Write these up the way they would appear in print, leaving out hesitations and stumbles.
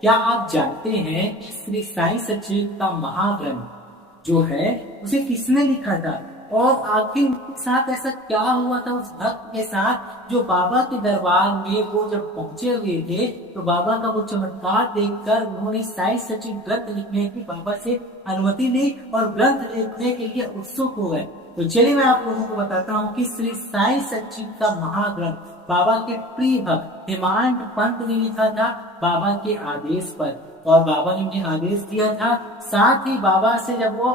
क्या आप जानते हैं कि श्री साई सच्चिदानंद का महाग्रंथ जो है उसे किसने लिखा था और आखिर उनके साथ ऐसा क्या हुआ था उस भक्त के साथ जो बाबा के दरबार में वो जब पहुंचे हुए थे तो बाबा का वो चमत्कार देखकर उन्होंने साई सच्चिद ग्रंथ लिखने की बाबा से अनुमति ली और ग्रंथ लिखने के लिए उत्सुक हो गए। तो चलिए मैं आप लोगों को बताता हूँ कि श्री साई सच्चिद का महाग्रंथ बाबा के प्रिय भक्त हेमांत पंत ने लिखा था बाबा के आदेश पर और बाबा ने उन्हें आदेश दिया था। साथ ही बाबा से जब वो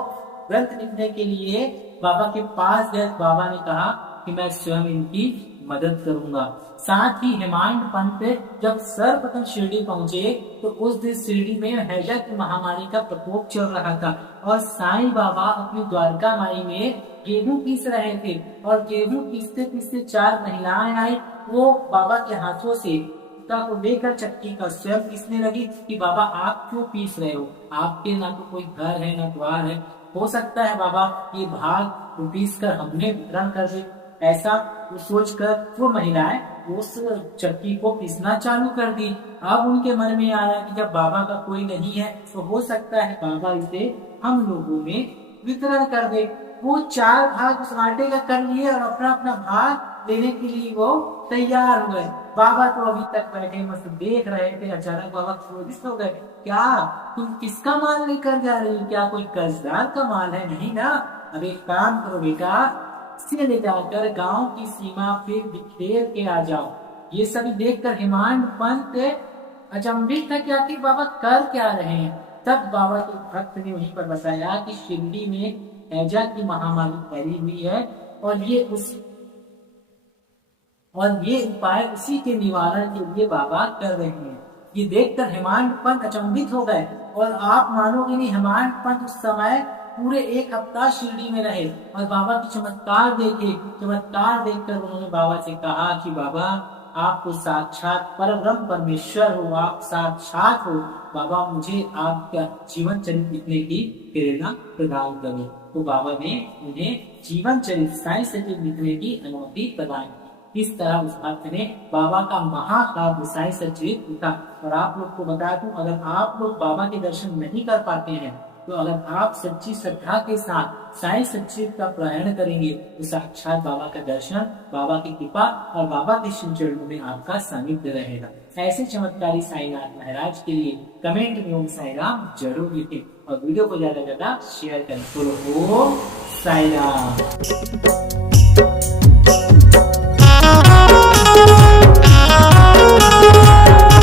ग्रंथ लिखने के लिए बाबा के पास गए बाबा ने कहा कि मैं स्वयं इनकी मदद करूंगा। साथ ही हेमांत पंत जब सर्वप्रथम शिरडी पहुंचे तो उस दिन शिरडी में हैजा की महामारी का प्रकोप चल रहा था और साईं बाबा अपनी द्वारका माई में गेहूं पीस रहे थे और गेहूं पीसते पीसते चार महिलाएं आई। वो बाबा के हाथों से को लेकर चक्की का स्वयं पीसने लगी कि बाबा आप क्यों पीस रहे हो, आपके ना तो कोई घर है ना द्वार है, हो सकता है बाबा ये भाग पीस कर हमने वितरण कर दे। ऐसा वो सोचकर वो महिलाएं उस चक्की को पीसना चालू कर दी। अब उनके मन में आया कि जब बाबा का कोई नहीं है तो हो सकता है बाबा इसे हम लोगों में वितरण कर दे। वो चार भाग उस आटे का कर लिए और अपना अपना भाग देने के लिए वो तैयार हो गए। बाबा तो अभी तक बैठे मस्त देख रहे थे, अचानक बाबा क्रोधित हो गए, क्या तुम किसका माल लेकर जा रही हो, क्या कोई कर्जदार का माल है? नहीं ना, अब एक काम करो बेटा, इसे ले जाकर गांव की सीमा पे बिखेर के आ जाओ। ये सभी देखकर हेमांत पंत अचंभित था कि आखिर बाबा कर क्या रहे हैं। तब बाबा के भक्त ने वहीं पर बताया कि शिरडी में हैजा की महामारी फैली हुई है और ये उपाय उसी के निवारण के लिए बाबा कर रहे हैं। ये देखकर हेमांत पंत अचंभित हो गए और आप मानोगे नहीं, हेमांत पंत उस समय पूरे एक हफ्ता शिरडी में रहे और बाबा की चमत्कार देखे। चमत्कार देखकर उन्होंने बाबा से कहा कि बाबा आप तो साक्षात परब्रह्म परमेश्वर हो, आप साक्षात हो, बाबा मुझे आपका जीवन चरित्र लिखने की प्रेरणा प्रदान करो। तो बाबा ने उन्हें जीवन चरित्र साई सच्चिद लिखने की अनुमति प्रदान की। इस तरह उस भक्त ने बाबा का महाकाव्य साई सच्चिद लिखा। और आप लोग को बता दूं, अगर आप लोग बाबा के दर्शन नहीं कर पाते हैं तो अगर आप सच्ची श्रद्धा के साथ साई सच्चिद का पारायण करेंगे तो साक्षात बाबा का दर्शन, बाबा की कृपा और बाबा के शिव चरणों में आपका सानिध्य रहेगा। ऐसे चमत्कारी साईनाथ महाराज के लिए कमेंट में ओम साई राम जरूर लिखें और वीडियो को ज्यादा से ज्यादा शेयर करें। बोलो ओम साई राम।